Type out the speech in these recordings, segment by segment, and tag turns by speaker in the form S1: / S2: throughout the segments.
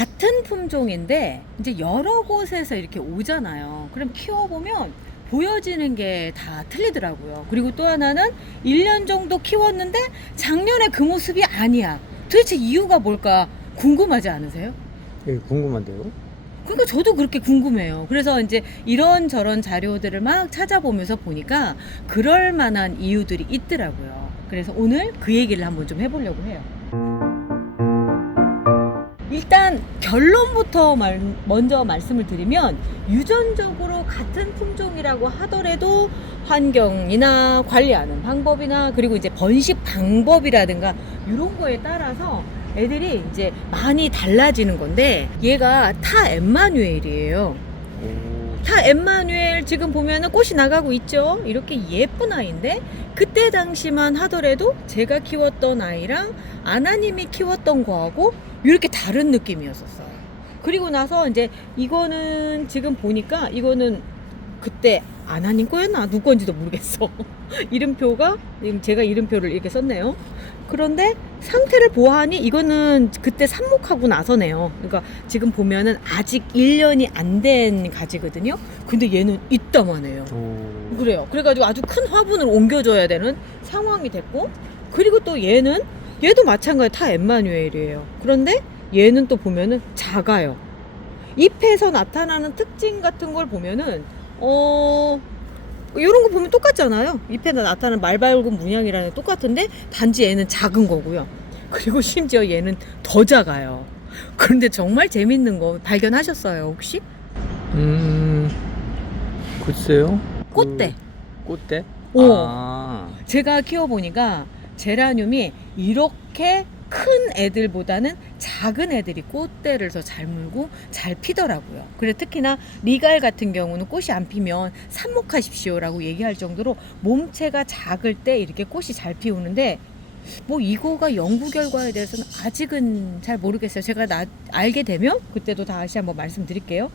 S1: 같은 품종인데 이제 여러 곳에서 이렇게 오잖아요. 그럼 키워보면 보여지는 게 다 틀리더라고요. 그리고 또 하나는 1년 정도 키웠는데 작년에 그 모습이 아니야. 도대체 이유가 뭘까 궁금하지 않으세요?
S2: 예, 궁금한데요?
S1: 그러니까 저도 그렇게 궁금해요. 그래서 이제 이런저런 자료들을 막 찾아보면서 보니까 그럴 만한 이유들이 있더라고요. 그래서 오늘 그 얘기를 한번 좀 해보려고 해요. 일단 결론부터 말- 먼저 말씀을 드리면 유전적으로 같은 품종이라고 하더라도 환경이나 관리하는 방법이나 그리고 이제 번식 방법이라든가 이런 거에 따라서 애들이 이제 많이 달라지는 건데 얘가 타 엠마뉴엘이에요.
S2: 오,
S1: 타 엠마뉴엘 지금 보면은 꽃이 나가고 있죠. 이렇게 예쁜 아이인데 그때 당시만 하더라도 제가 키웠던 아이랑 아나님이 키웠던 거하고 이렇게 다른 느낌이었었어요. 그리고 나서 이제 이거는 지금 보니까 이거는 그때 아나님 거였나 누구 건지도 모르겠어. 이름표가 제가 이름표를 이렇게 썼네요. 그런데 상태를 보아하니 이거는 그때 삽목하고 나서네요. 그러니까 지금 보면은 아직 1년이 안 된 가지거든요. 근데 얘는 이따만해요.
S2: 오.
S1: 그래요. 그래가지고 아주 큰 화분을 옮겨줘야 되는 상황이 됐고, 그리고 또 얘는 얘도 마찬가지 타 엠마뉴엘이에요. 그런데 얘는 또 보면은 작아요. 잎에서 나타나는 특징 같은 걸 보면은 어 이런 거 보면 똑같잖아요. 잎에 나타나는 말발굽 문양이라는 게 똑같은데 단지 얘는 작은 거고요. 그리고 심지어 얘는 더 작아요. 그런데 정말 재밌는 거 발견하셨어요 혹시?
S2: 음, 글쎄요.
S1: 꽃대.
S2: 그, 꽃대?
S1: 오.
S2: 아,
S1: 제가 키워보니까 제라늄이 이렇게 큰 애들보다는 작은 애들이 꽃대를 더 잘 물고 잘 피더라고요. 그래 특히나 리갈 같은 경우는 꽃이 안 피면 삽목하십시오라고 얘기할 정도로 몸체가 작을 때 이렇게 꽃이 잘 피우는데 뭐 이거가 연구 결과에 대해서는 아직은 잘 모르겠어요. 제가 나, 알게 되면 그때도 다시 한번 말씀드릴게요.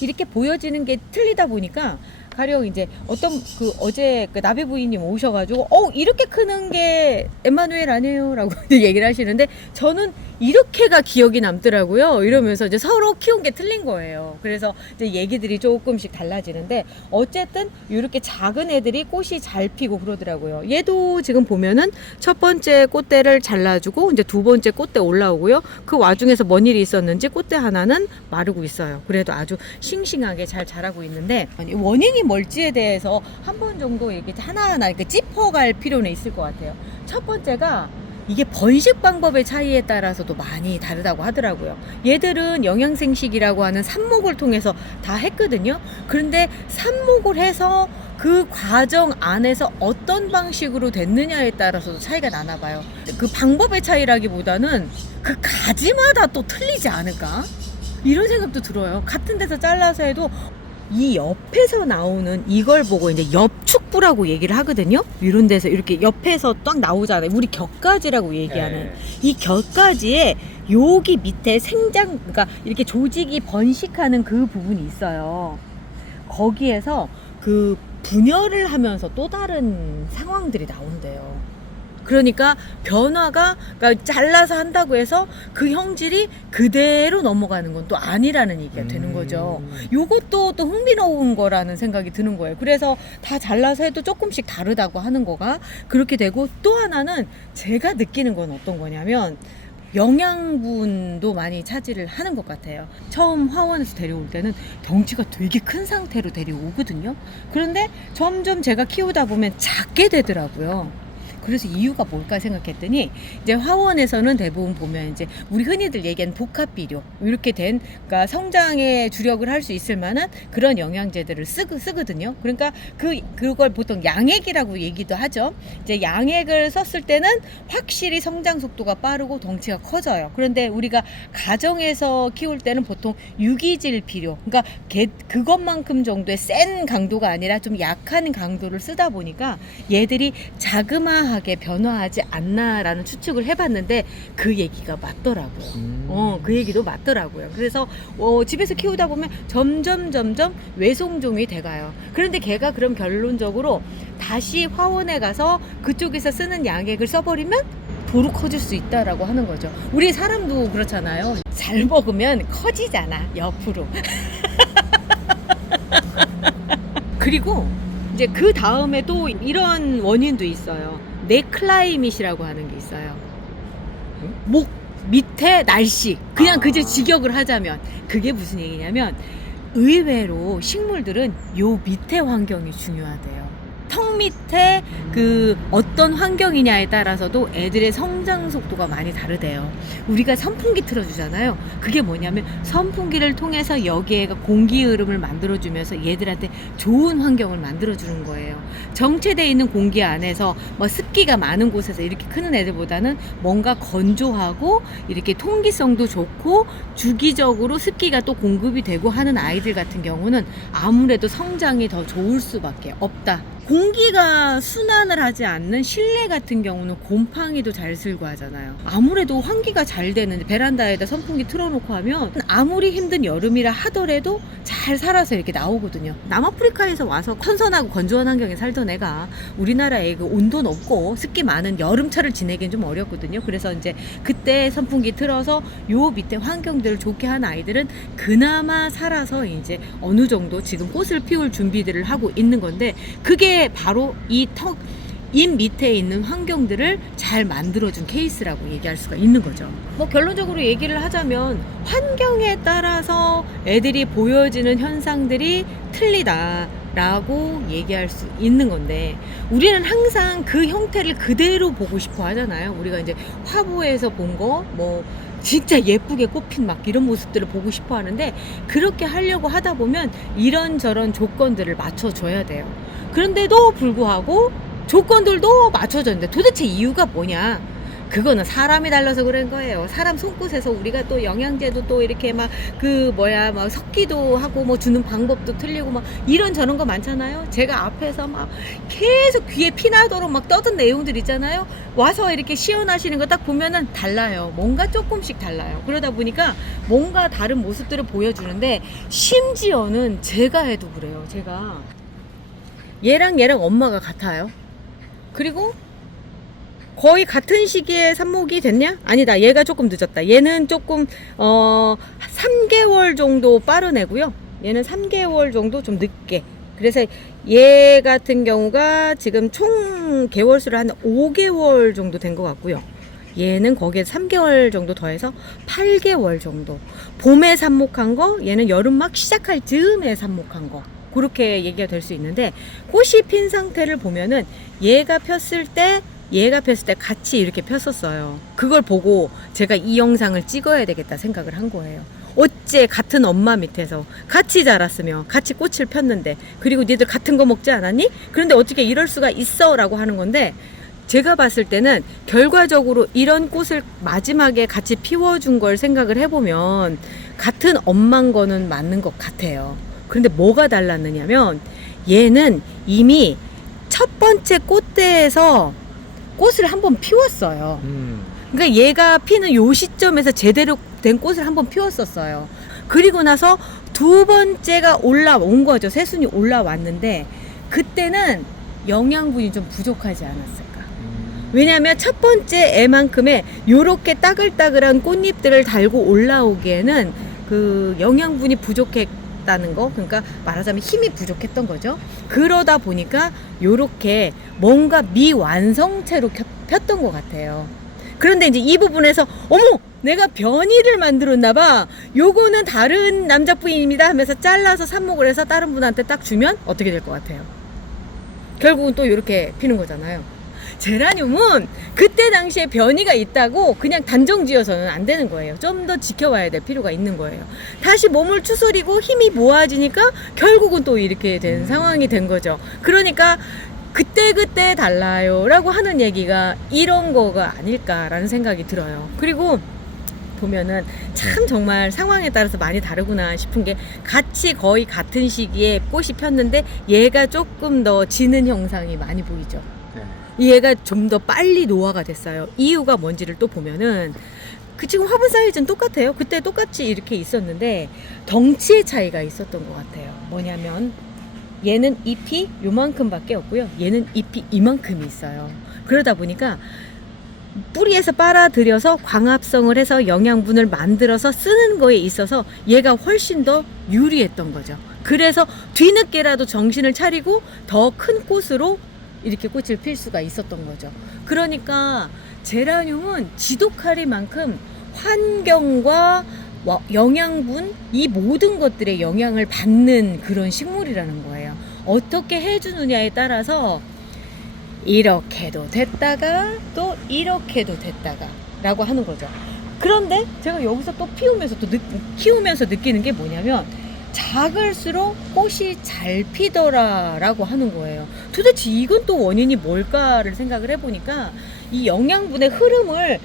S1: 이렇게 보여지는 게 틀리다 보니까 가령 이제 어떤 그 어제 그 나비 부인님 오셔가지고 어 이렇게 크는 게 에마누엘 아니에요라고 얘기를 하시는데 저는 이렇게가 기억이 남더라고요. 이러면서 이제 서로 키운 게 틀린 거예요. 그래서 이제 얘기들이 조금씩 달라지는데 어쨌든 이렇게 작은 애들이 꽃이 잘 피고 그러더라고요. 얘도 지금 보면은 첫 번째 꽃대를 잘라주고 이제 두 번째 꽃대 올라오고요. 그 와중에서 뭔 일이 있었는지 꽃대 하나는 마르고 있어요. 그래도 아주 싱싱하게 잘 자라고 있는데 원인이 뭘지에 대해서 한 번 정도 이렇게 하나하나 이렇게 짚어갈 필요는 있을 것 같아요. 첫 번째가 이게 번식 방법의 차이에 따라서도 많이 다르다고 하더라고요. 얘들은 영양생식이라고 하는 삽목을 통해서 다 했거든요. 그런데 삽목을 해서 그 과정 안에서 어떤 방식으로 됐느냐에 따라서도 차이가 나나 봐요. 그 방법의 차이라기보다는 그 가지마다 또 틀리지 않을까? 이런 생각도 들어요. 같은 데서 잘라서 해도 이 옆에서 나오는 이걸 보고 이제 옆축부라고 얘기를 하거든요. 이런 데서 이렇게 옆에서 딱 나오잖아요. 우리 격가지라고 얘기하는
S2: 네.
S1: 이 격가지에 여기 밑에 생장 그러니까 이렇게 조직이 번식하는 그 부분이 있어요. 거기에서 그 분열을 하면서 또 다른 상황들이 나온대요. 그러니까 변화가 그러니까 잘라서 한다고 해서 그 형질이 그대로 넘어가는 건 또 아니라는 얘기가 되는 거죠.
S2: 음.
S1: 요것도 또 흥미로운 거라는 생각이 드는 거예요. 그래서 다 잘라서 해도 조금씩 다르다고 하는 거가 그렇게 되고 또 하나는 제가 느끼는 건 어떤 거냐면 영양분도 많이 차지를 하는 것 같아요. 처음 화원에서 데려올 때는 덩치가 되게 큰 상태로 데려오거든요. 그런데 점점 제가 키우다 보면 작게 되더라고요. 그래서 이유가 뭘까 생각했더니 이제 화원에서는 대부분 보면 이제 우리 흔히들 얘기하는 복합 비료 이렇게 된 그러니까 성장에 주력을 할 수 있을 만한 그런 영양제들을 쓰, 쓰거든요. 그러니까 그 그걸 보통 양액이라고 얘기도 하죠. 이제 양액을 썼을 때는 확실히 성장 속도가 빠르고 덩치가 커져요. 그런데 우리가 가정에서 키울 때는 보통 유기질 비료, 그러니까 개, 그것만큼 정도의 센 강도가 아니라 좀 약한 강도를 쓰다 보니까 얘들이 자그마 하게 변화하지 않나라는 추측을 해봤는데 그 얘기가 맞더라고요.
S2: 음.
S1: 어, 그 얘기도 맞더라고요. 그래서 어, 집에서 키우다 보면 점점 점점 외송종이 돼가요. 그런데 걔가 그럼 결론적으로 다시 화원에 가서 그쪽에서 쓰는 양액을 써버리면 도로 커질 수 있다라고 하는 거죠. 우리 사람도 그렇잖아요. 잘 먹으면 커지잖아, 옆으로. 그리고 이제 그 다음에 또 이런 원인도 있어요. 넥클라이밋이라고 하는 게 있어요. 목 밑에 날씨. 그냥
S2: 아.
S1: 그저 직역을 하자면 그게 무슨 얘기냐면 의외로 식물들은 요 밑에 환경이 중요하대요. 턱 밑에 그 어떤 환경이냐에 따라서도 애들의 성장 속도가 많이 다르대요. 우리가 선풍기 틀어주잖아요. 그게 뭐냐면 선풍기를 통해서 여기에가 공기 흐름을 만들어주면서 얘들한테 좋은 환경을 만들어주는 거예요. 정체되어 있는 공기 안에서 뭐 습기가 많은 곳에서 이렇게 크는 애들보다는 뭔가 건조하고 이렇게 통기성도 좋고 주기적으로 습기가 또 공급이 되고 하는 아이들 같은 경우는 아무래도 성장이 더 좋을 수밖에 없다. 공기가 순환을 하지 않는 실내 같은 경우는 곰팡이도 잘 슬고 하잖아요. 아무래도 환기가 잘 되는 베란다에다 선풍기 틀어놓고 하면 아무리 힘든 여름이라 하더라도 잘 살아서 이렇게 나오거든요. 남아프리카에서 와서 컨선하고 건조한 환경에 살던 애가 우리나라에 그 온도 높고 습기 많은 여름철을 지내기는 좀 어렵거든요. 그래서 이제 그때 선풍기 틀어서 요 밑에 환경들을 좋게 한 아이들은 그나마 살아서 이제 어느 정도 지금 꽃을 피울 준비들을 하고 있는 건데 그게 바로 이 턱, 잎 밑에 있는 환경들을 잘 만들어준 케이스라고 얘기할 수가 있는 거죠. 뭐 결론적으로 얘기를 하자면 환경에 따라서 애들이 보여지는 현상들이 틀리다 라고 얘기할 수 있는 건데 우리는 항상 그 형태를 그대로 보고 싶어 하잖아요. 우리가 이제 화보에서 본 거 뭐 진짜 예쁘게 꽃핀 막 이런 모습들을 보고 싶어 하는데 그렇게 하려고 하다 보면 이런저런 조건들을 맞춰줘야 돼요. 그런데도 불구하고 조건들도 맞춰졌는데 도대체 이유가 뭐냐? 그거는 사람이 달라서 그런 거예요. 사람 손끝에서 우리가 또 영양제도 또 이렇게 막 그 뭐야 막 섞기도 하고 뭐 주는 방법도 틀리고 막 이런 저런 거 많잖아요. 제가 앞에서 막 계속 귀에 피나도록 막 떠든 내용들 있잖아요. 와서 이렇게 시연하시는 거 딱 보면은 달라요. 뭔가 조금씩 달라요. 그러다 보니까 뭔가 다른 모습들을 보여주는데 심지어는 제가 해도 그래요. 제가 얘랑 얘랑 엄마가 같아요. 그리고 거의 같은 시기에 삽목이 됐냐? 아니다. 얘가 조금 늦었다. 얘는 조금 어 3개월 정도 빠른 애고요. 얘는 3개월 정도 좀 늦게. 그래서 얘 같은 경우가 지금 총 개월수를 한 5개월 정도 된 것 같고요. 얘는 거기에 3개월 정도 더해서 8개월 정도. 봄에 삽목한 거, 얘는 여름 막 시작할 즈음에 삽목한 거. 그렇게 얘기가 될 수 있는데 꽃이 핀 상태를 보면은 얘가 폈을 때 얘가 폈을 때 같이 이렇게 폈었어요. 그걸 보고 제가 이 영상을 찍어야 되겠다 생각을 한 거예요. 어째 같은 엄마 밑에서 같이 자랐으며 같이 꽃을 폈는데 그리고 니들 같은 거 먹지 않았니? 그런데 어떻게 이럴 수가 있어? 라고 하는 건데 제가 봤을 때는 결과적으로 이런 꽃을 마지막에 같이 피워준 걸 생각을 해보면 같은 엄만 거는 맞는 것 같아요. 그런데 뭐가 달랐느냐면 얘는 이미 첫 번째 꽃대에서 꽃을 한번 피웠어요.
S2: 음.
S1: 그러니까 얘가 피는 요 시점에서 제대로 된 꽃을 한번 피웠었어요. 그리고 나서 두 번째가 올라온 거죠. 새순이 올라왔는데 그때는 영양분이 좀 부족하지 않았을까.
S2: 음.
S1: 왜냐하면 첫 번째 애만큼의 요렇게 따글따글한 꽃잎들을 달고 올라오기에는 그 영양분이 부족했 다는 거. 그러니까 말하자면 힘이 부족했던 거죠. 그러다 보니까 요렇게 뭔가 미완성체로 켜- 폈던 것 같아요. 그런데 이제 이 부분에서 어머! 내가 변이를 만들었나 봐. 요거는 다른 남자 부인입니다 하면서 잘라서 삽목을 해서 다른 분한테 딱 주면 어떻게 될 것 같아요? 결국은 또 이렇게 피는 거잖아요 제라늄은 그때 당시에 변이가 있다고 그냥 단정 지어서는 안 되는 거예요. 좀 더 지켜봐야 될 필요가 있는 거예요. 다시 몸을 추스리고 힘이 모아지니까 결국은 또 이렇게 된 상황이 된 거죠. 그러니까 그때그때 달라요. 라고 하는 얘기가 이런 거가 아닐까라는 생각이 들어요. 그리고 보면은 참 정말 상황에 따라서 많이 다르구나 싶은 게 같이 거의 같은 시기에 꽃이 폈는데 얘가 조금 더 지는 형상이 많이 보이죠.
S2: 네.
S1: 얘가 좀 더 빨리 노화가 됐어요. 이유가 뭔지를 또 보면은 그 지금 화분 사이즈는 똑같아요. 그때 똑같이 이렇게 있었는데 덩치의 차이가 있었던 것 같아요. 뭐냐면 얘는 잎이 요만큼밖에 없고요. 얘는 잎이 이만큼이 있어요. 그러다 보니까 뿌리에서 빨아들여서 광합성을 해서 영양분을 만들어서 쓰는 거에 있어서 얘가 훨씬 더 유리했던 거죠. 그래서 뒤늦게라도 정신을 차리고 더 큰 꽃으로 이렇게 꽃을 필 수가 있었던 거죠. 그러니까 제라늄은 지독하리만큼 환경과 와- 영양분 이 모든 것들의 영향을 받는 그런 식물이라는 거예요. 어떻게 해주느냐에 따라서 이렇게도 됐다가 또 이렇게도 됐다가 라고 하는 거죠. 그런데 제가 여기서 또 피우면서 또 느, 키우면서 느끼는 게 뭐냐면 작을수록 꽃이 잘 피더라라고 하는 거예요. 도대체 이건 또 원인이 뭘까를 생각을 해보니까 이 영양분의 흐름을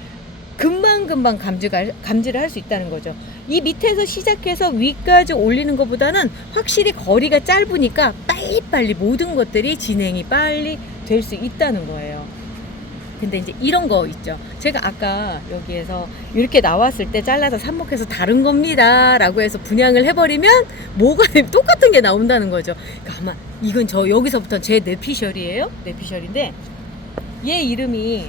S1: 금방금방 감지가, 감지를 할 수 있다는 거죠. 이 밑에서 시작해서 위까지 올리는 것보다는 확실히 거리가 짧으니까 빨리빨리 모든 것들이 진행이 빨리 될 수 있다는 거예요. 근데 이제 이런 거 있죠. 제가 아까 여기에서 이렇게 나왔을 때 잘라서 삽목해서 다른 겁니다. 라고 해서 분양을 해버리면 뭐가 똑같은 게 나온다는 거죠. 그러니까 아마 이건 저 여기서부터 제 뇌피셜이에요. 뇌피셜인데 얘 이름이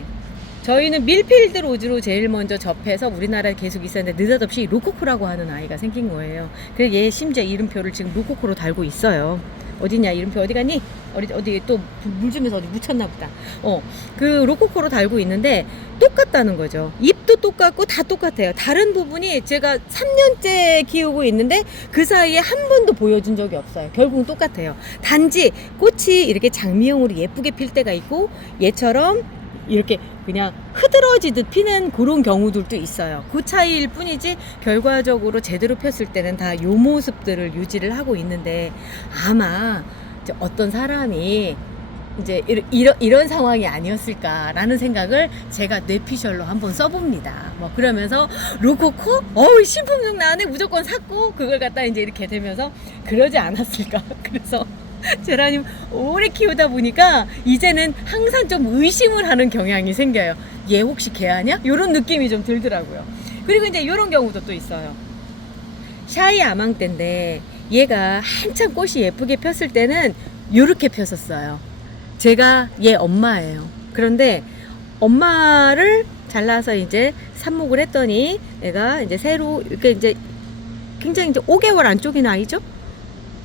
S1: 저희는 밀필드 로즈로 제일 먼저 접해서 우리나라에 계속 있었는데 느닷없이 로코코라고 하는 아이가 생긴 거예요. 그래서 얘 심지어 이름표를 지금 로코코로 달고 있어요. 어디냐 이름표 어디 갔니? 어디 어디 또 물 주면서 어디 묻혔나 보다. 어, 그 로코코로 달고 있는데 똑같다는 거죠. 잎도 똑같고 다 똑같아요. 다른 부분이 제가 3년째 키우고 있는데 그 사이에 한 번도 보여준 적이 없어요. 결국은 똑같아요. 단지 꽃이 이렇게 장미형으로 예쁘게 필 때가 있고 얘처럼 이렇게 그냥 흐드러지듯 피는 그런 경우들도 있어요. 그 차이일 뿐이지 결과적으로 제대로 폈을 때는 다 요 모습들을 유지를 하고 있는데 아마 어떤 사람이 이제 이런, 이런 상황이 아니었을까라는 생각을 제가 뇌피셜로 한번 써봅니다. 뭐 그러면서 로코코? 어우 신품종 나네 무조건 샀고 그걸 갖다 이제 이렇게 되면서 그러지 않았을까. 그래서 제라늄 오래 키우다 보니까 이제는 항상 좀 의심을 하는 경향이 생겨요. 얘 혹시 걔 아니야? 이런 느낌이 좀 들더라고요. 그리고 이제 이런 경우도 또 있어요. 샤이 아망떼인데 얘가 한참 꽃이 예쁘게 폈을 때는 이렇게 폈었어요. 제가 얘 엄마예요. 그런데 엄마를 잘라서 이제 삽목을 했더니 내가 이제 새로 이렇게 이제 굉장히 이제 5개월 안쪽인 아이죠?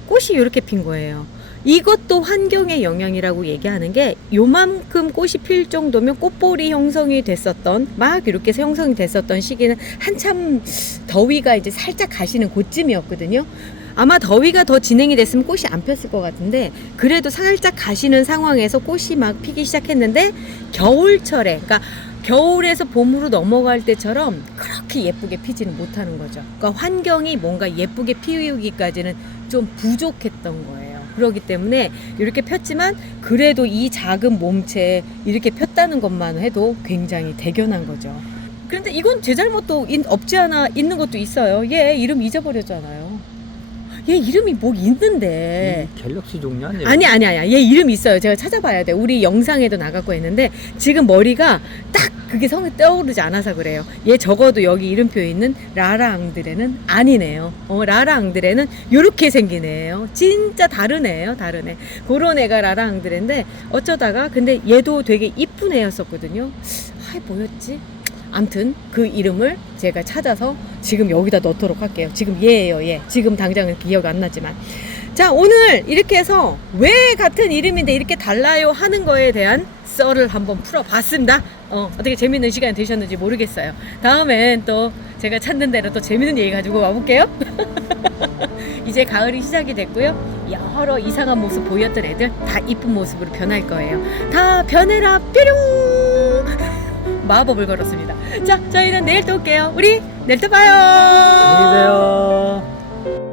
S1: 꽃이 이렇게 핀 거예요. 이것도 환경의 영향이라고 얘기하는 게 요만큼 꽃이 필 정도면 꽃볼이 형성이 됐었던 막 이렇게 형성이 됐었던 시기는 한참 더위가 이제 살짝 가시는 그쯤이었거든요. 아마 더위가 더 진행이 됐으면 꽃이 안 폈을 것 같은데 그래도 살짝 가시는 상황에서 꽃이 막 피기 시작했는데 겨울철에 그러니까 겨울에서 봄으로 넘어갈 때처럼 그렇게 예쁘게 피지는 못하는 거죠. 그러니까 환경이 뭔가 예쁘게 피우기까지는 좀 부족했던 거예요. 그렇기 때문에 이렇게 폈지만 그래도 이 작은 몸체에 이렇게 폈다는 것만 해도 굉장히 대견한 거죠. 그런데 이건 제 잘못도 인- 없지 않아 있는 것도 있어요. 얘 이름 잊어버렸잖아요. 얘 이름이 뭐 있는데.
S2: 이 갤럭시 종류 아니에요?
S1: 아니 아니 아니야. 얘 이름 있어요. 제가 찾아봐야 돼. 우리 영상에도 나갔고 했는데 지금 머리가 딱 그게 성이 떠오르지 않아서 그래요. 얘 적어도 여기 이름표에 있는 라라 앙드레는 아니네요. 어 라라 앙드레는 요렇게 생긴 애예요. 진짜 다른 애예요. 다른 애. 그런 애가 라라 앙드레인데 어쩌다가 근데 얘도 되게 이쁜 애였었거든요. 아 뭐였지? 암튼 그 이름을 제가 찾아서 지금 여기다 넣도록 할게요. 지금 얘예요, 얘. 지금 당장은 기억 안 나지만. 자, 오늘 이렇게 해서 왜 같은 이름인데 이렇게 달라요 하는 거에 대한 썰을 한번 풀어봤습니다. 어, 어떻게 재밌는 시간 되셨는지 모르겠어요. 다음엔 또 제가 찾는 대로 또 재밌는 얘기 가지고 와볼게요. 이제 가을이 시작이 됐고요. 여러 이상한 모습 보였던 애들 다 이쁜 모습으로 변할 거예요. 다 변해라 뾰룡! 마법을 걸었습니다. 자, 저희는 내일 또 올게요. 우리 내일 또 봐요.
S2: 안녕히 계세요.